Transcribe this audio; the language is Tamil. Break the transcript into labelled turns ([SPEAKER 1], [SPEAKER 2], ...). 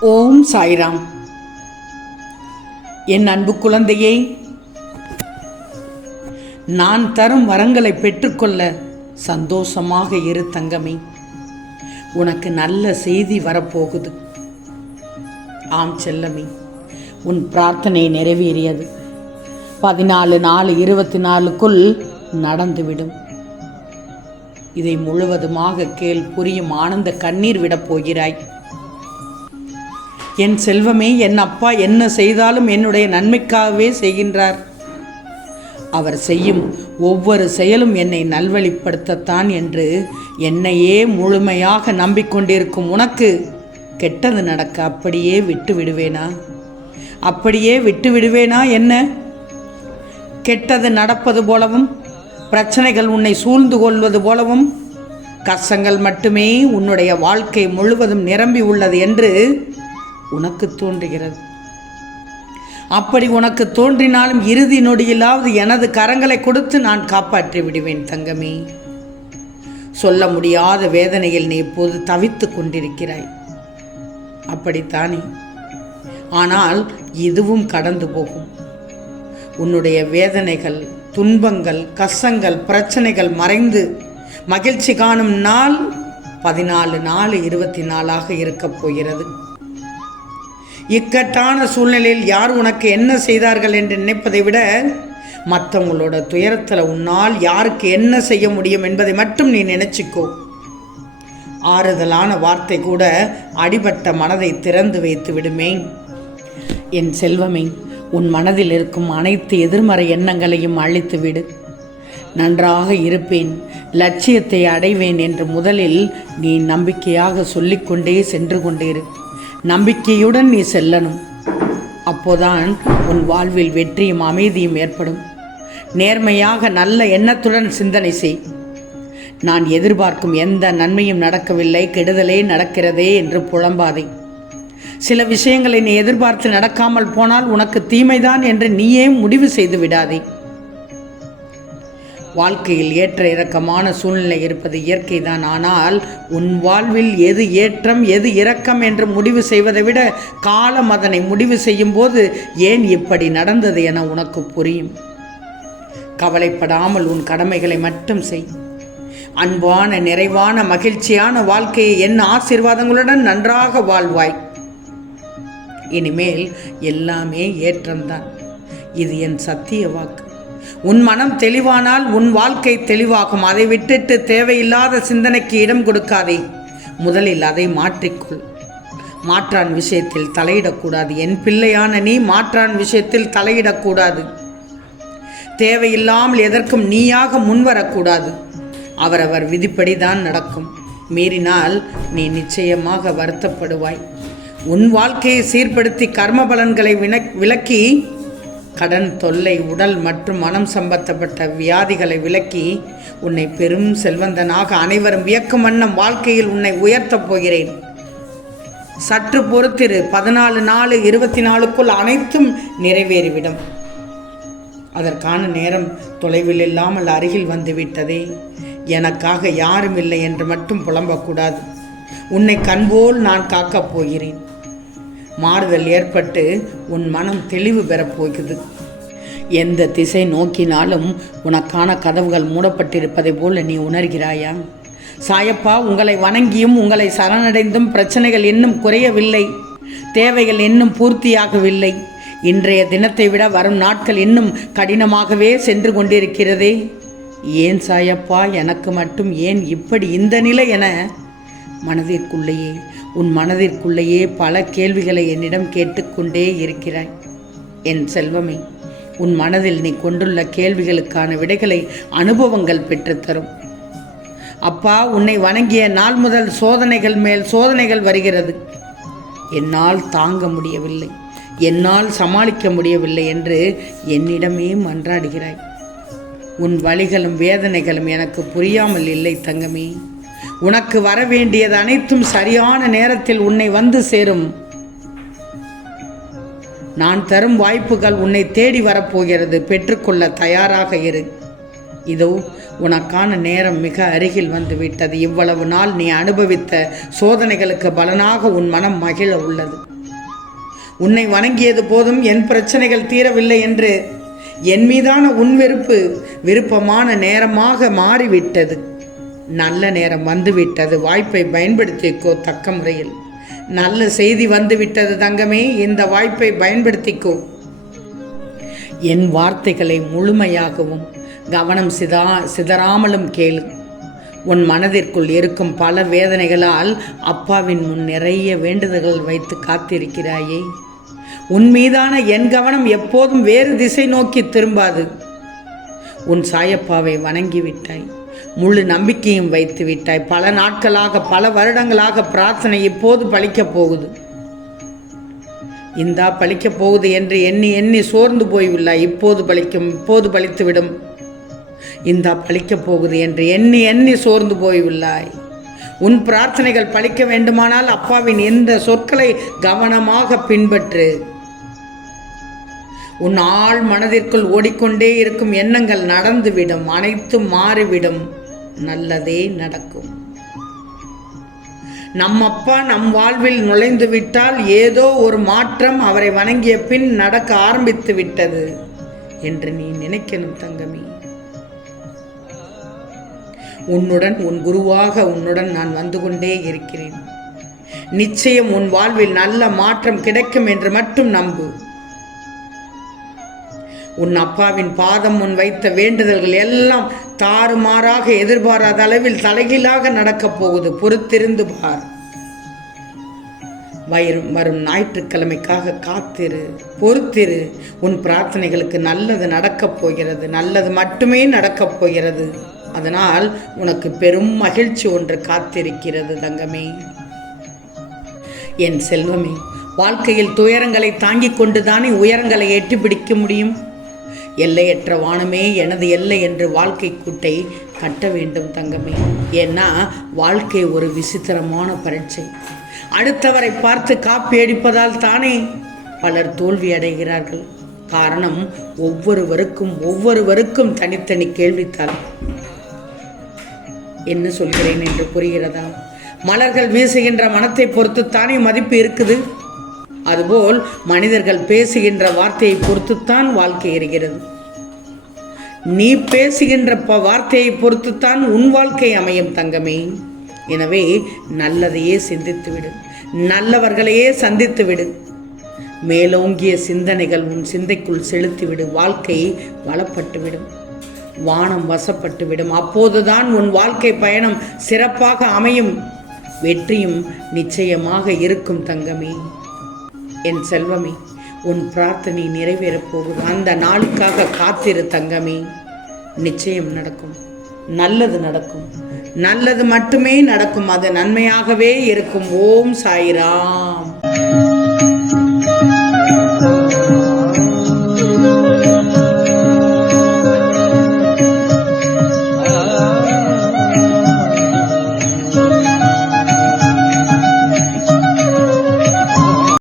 [SPEAKER 1] ஓம் சாய்ராம். என் அன்பு குழந்தையே நான் தரும் வரங்களை பெற்றுக்கொள்ள சந்தோஷமாக இரு தங்கமே. உனக்கு நல்ல செய்தி வரப்போகுது. ஆம் செல்லமே உன் பிரார்த்தனை நிறைவேறியது. பதினாலு நாலு இருபத்தி நாலுக்குள் நடந்துவிடும். இதை முழுவதுமாக கேள் புரியும் ஆனந்த கண்ணீர் விடப் போகிறாய். என் செல்வமே என் அப்பா என்ன செய்தாலும் என்னுடைய நன்மைக்காகவே செய்கின்றார். அவர் செய்யும் ஒவ்வொரு செயலும் என்னை நல்வழிப்படுத்தத்தான் என்று என்னையே முழுமையாக நம்பிக்கொண்டிருக்கும் உனக்கு கெட்டது நடக்க அப்படியே விட்டு விடுவேனா அப்படியே விட்டு விடுவேனா என்ன? கெட்டது நடப்பது போலவும் பிரச்சனைகள் உன்னை சூழ்ந்து கொள்வது போலவும் கஷ்டங்கள் மட்டுமே உன்னுடைய வாழ்க்கை முழுவதும் நிரம்பி உள்ளது என்று உனக்கு தோன்றுகிறது. அப்படி உனக்கு தோன்றினாலும் இறுதி நொடியிலாவது எனது கரங்களை கொடுத்து நான் காப்பாற்றி விடுவேன் தங்கமே. சொல்ல முடியாத வேதனையில் நீ இப்போது தவித்து கொண்டிருக்கிறாய். அப்படித்தானே? ஆனால் இதுவும் கடந்து போகும். உன்னுடைய வேதனைகள் துன்பங்கள் கஷ்டங்கள் பிரச்சனைகள் மறைந்து மகிழ்ச்சி காணும் நாள் பதினாலு நாலு இருபத்தி நாலாக இருக்கப் போகிறது. இக்கட்டான சூழ்நிலையில் யார் உனக்கு என்ன செய்தார்கள் என்று நினைப்பதை விட மற்றவங்களோட துயரத்தில் உன்னால் யாருக்கு என்ன செய்ய முடியும் என்பதை மட்டும் நீ நினைச்சிக்கோ. ஆறுதலான வார்த்தை கூட அடிபட்ட மனதை திறந்து வைத்து விடுமே என் செல்வமே உன் மனதில் இருக்கும் அனைத்து எதிர்மறை எண்ணங்களையும் அழித்து விடு. நன்றாக இருப்பேன் லட்சியத்தை அடைவேன் என்று முதலில் நீ நம்பிக்கையாக சொல்லிக்கொண்டே சென்று கொண்டேரு. நம்பிக்கையுடன் நீ செல்லணும். அப்போதான் உன் வாழ்வில் வெற்றியும் அமைதியும் ஏற்படும். நேர்மையாக நல்ல எண்ணத்துடன் சிந்தனை செய். நான் எதிர்பார்க்கும் எந்த நன்மையும் நடக்கவில்லை கெடுதலே நடக்கிறதே என்று புலம்பாதே. சில விஷயங்களை நீ எதிர்பார்த்து நடக்காமல் போனால் உனக்கு தீமைதான் என்று நீயே முடிவு செய்து விடாதே. வாழ்க்கையில் ஏற்ற இறக்கமான சூழ்நிலை இருப்பது இயற்கைதான். ஆனால் உன் வாழ்வில் எது ஏற்றம் எது இரக்கம் என்று முடிவு செய்வதை விட காலம் அதனை முடிவு செய்யும் போது ஏன் இப்படி நடந்தது என உனக்கு புரியும். கவலைப்படாமல் உன் கடமைகளை மட்டும் செய். அன்பான நிறைவான மகிழ்ச்சியான வாழ்க்கையை என் ஆசீர்வாதங்களுடன் நன்றாக வாழ்வாய். இனிமேல் எல்லாமே ஏற்றம்தான். இது என் சத்திய வாக்கு. உன் மனம் தெளிவானால் உன் வாழ்க்கை தெளிவாகும். அதை விட்டுட்டு தேவையில்லாத சிந்தனைக்கு இடம் கொடுக்காதே. முதலில் அதை மாற்றிக்கொள். மாற்றான் விஷயத்தில் தலையிடக்கூடாது. என் பிள்ளையான நீ மாற்றான் விஷயத்தில் தலையிடக்கூடாது. தேவையில்லாமல் எதற்கும் நீயாக முன்வரக்கூடாது. அவரவர் விதிப்படி தான் நடக்கும். மீறினால் நீ நிச்சயமாக வருத்தப்படுவாய். உன் வாழ்க்கையை சீர்படுத்தி கர்ம பலன்களை வினக் விலக்கி கடன் தொல்லை உடல் மற்றும் மனம் சம்பந்தப்பட்ட வியாதிகளை விலக்கி உன்னை பெரும் செல்வந்தனாக அனைவரும் வியக்கும் வண்ணம் வாழ்க்கையில் உன்னை உயர்த்தப் போகிறேன். சற்று பொறுத்திரு பதினாலு நாலு இருபத்தி நாலுக்குள் அனைத்தும் நிறைவேறிவிடும். அதற்கான நேரம் தொலைவில் இல்லாமல் அருகில் வந்துவிட்டதே எனக்காக யாரும் இல்லை என்று மட்டும் புலம்பக்கூடாது. உன்னை கண்போல் நான் காக்கப் போகிறேன். மாறுதல் ஏற்பட்டு உன் மனம் தெளிவு பெறப்போகுது எந்த திசை நோக்கினாலும் உனக்கான கதவுகள் மூடப்பட்டிருப்பதை போல நீ உணர்கிறாயா? சாயப்பா உங்களை வணங்கியும் உங்களை சரணடைந்தும் பிரச்சனைகள் இன்னும் குறையவில்லை. தேவைகள் இன்னும் பூர்த்தியாகவில்லை. இன்றைய தினத்தை விட வரும் நாட்கள் இன்னும் கடினமாகவே சென்று கொண்டிருக்கிறதே. ஏன் சாயப்பா எனக்கு மட்டும் ஏன் இப்படி இந்த நிலை என மனதிற்குள்ளேயே உன் மனதிற்குள்ளேயே பல கேள்விகளை என்னிடம் கேட்டுக்கொண்டே இருக்கிறாய். என் செல்வமே உன் மனதில் நீ கொண்டுள்ள கேள்விகளுக்கான விடைகளை அனுபவங்கள் பெற்றுத்தரும். அப்பா உன்னை வணங்கிய நாள் முதல் சோதனைகள் மேல் சோதனைகள் வருகிறது. என்னால் தாங்க முடியவில்லை என்னால் சமாளிக்க முடியவில்லை என்று என்னிடமே மன்றாடுகிறாய். உன் வழிகளும் வேதனைகளும் எனக்கு புரியாமல் இல்லை தங்கமே. உனக்கு வர வேண்டியது அனைத்தும் சரியான நேரத்தில் உன்னை வந்து சேரும். நான் தரும் வாய்ப்புகள் உன்னை தேடி வரப்போகிறது. பெற்றுக்கொள்ள தயாராக இரு. இதோ உனக்கான நேரம் மிக அருகில் வந்துவிட்டது. இவ்வளவு நாள் நீ அனுபவித்த சோதனைகளுக்கு பலனாக உன் மனம் மகிழ உள்ளது. உன்னை வணங்கியது போதும் என் பிரச்சனைகள் தீரவில்லை என்று. என் மீதான உன் வெறுப்பு விருப்பமான நேரமாக மாறிவிட்டது. நல்ல நேரம் வந்துவிட்டது. வாய்ப்பை பயன்படுத்திக்கோ தக்க முறையில். நல்ல செய்தி வந்துவிட்டது தங்கமே இந்த வாய்ப்பை பயன்படுத்திக்கோ. என் வார்த்தைகளை முழுமையாகவும் கவனம் சிதா சிதறாமலும் கேளு. உன் மனதிற்குள் இருக்கும் பல வேதனைகளால் அப்பாவின் முன் நிறைய வேண்டுதல்கள் வைத்து காத்திருக்கிறாயே. உன் மீதான என் கவனம் எப்போதும் வேறு திசை நோக்கி திரும்பாது. உன் சாயப்பாவை வணங்கிவிட்டாய். முழு நம்பிக்கையும் வைத்து விட்டாய். பல நாட்களாக பல வருடங்களாக பிரார்த்தனை இப்போது பலிக்கப் போகுது. இந்தா பலிக்கப் போகுது என்று எண்ணி எண்ணி சோர்ந்து போய்வில்லை இப்போது பழிக்கும் இப்போது பலித்துவிடும். இந்தா பலிக்கப் போகுது என்று எண்ணி எண்ணி சோர்ந்து போய்வில்லாய் உன் பிரார்த்தனைகள் பழிக்க வேண்டுமானால் அப்பாவின் இந்த சொற்களை கவனமாக பின்பற்று. உன் ஆள் மனதிற்குள் ஓடிக்கொண்டே இருக்கும் எண்ணங்கள் நடந்துவிடும் அனைத்தும் மாறிவிடும். நல்லதே நடக்கும். நம் அப்பா நம் வாழ்வில் நுழைந்து விட்டால் ஏதோ ஒரு மாற்றம் அவரை வணங்கிய பின் நடக்க ஆரம்பித்து விட்டது என்று நீ நினைக்கணும் தங்கமி. உன்னுடன் உன் குருவாக உன்னுடன் நான் வந்து கொண்டே இருக்கிறேன். நிச்சயம் உன் வாழ்வில் நல்ல மாற்றம் கிடைக்கும் என்று மட்டும் நம்பு. உன் அப்பாவின் பாதம் முன் வைத்த வேண்டுதல்கள் எல்லாம் தாறுமாறாக எதிர்பாராத அளவில் தலைகீழாக நடக்கப் போகுது. பொறுத்திருந்து பார். வயிறும் வரும் ஞாயிற்றுக்கிழமைக்காக காத்திரு. பொறுத்திரு. உன் பிரார்த்தனைகளுக்கு நல்லது நடக்கப் போகிறது. நல்லது மட்டுமே நடக்கப் போகிறது. அதனால் உனக்கு பெரும் மகிழ்ச்சி ஒன்று காத்திருக்கிறது தங்கமே. என் செல்வமே வாழ்க்கையில் துயரங்களை தாங்கிக் கொண்டுதானே உயரங்களை எட்டி பிடிக்க முடியும்? எல்லையற்ற வானமே எனது எல்லை என்று வாழ்க்கை கூட்டை கட்ட வேண்டும் தங்கமே. ஏன்னா வாழ்க்கை ஒரு விசித்திரமான பரீட்சை. அடுத்தவரை பார்த்து காப்பி அடிப்பதால் தானே பலர் தோல்வி அடைகிறார்கள். காரணம் ஒவ்வொருவருக்கும் ஒவ்வொருவருக்கும் தனித்தனி கேள்வித்தாள். என்ன சொல்கிறேன் என்று புரிகிறதா? மலர்கள் வீசுகின்ற மனத்தை பொறுத்து தானே மதிப்பு இருக்குது? அதுபோல் மனிதர்கள் பேசுகின்ற வார்த்தையை பொறுத்துத்தான் வாழ்க்கை இருக்கிறது. நீ பேசுகின்ற ப வார்த்தையை பொறுத்துத்தான் உன் வாழ்க்கை அமையும் தங்கமே. எனவே நல்லதையே சிந்தித்து விடு நல்லவர்களையே சந்தித்து விடு மேலோங்கிய சிந்தனைகள் உன் சிந்தைக்குள் செலுத்திவிடு. வாழ்க்கை வளப்பட்டுவிடும். வானம் வசப்பட்டு விடும் அப்போதுதான் உன் வாழ்க்கை பயணம் சிறப்பாக அமையும். வெற்றியும் நிச்சயமாக இருக்கும் தங்கமே. என் செல்வமே உன் பிரார்த்தனை நிறைவேறப் போகுது அந்த நாளுக்காக காத்திரு தங்கமே. நிச்சயம் நடக்கும். நல்லது நடக்கும். நல்லது மட்டுமே நடக்கும். அது நன்மையாகவே இருக்கும். ஓம் சாய்ராம்.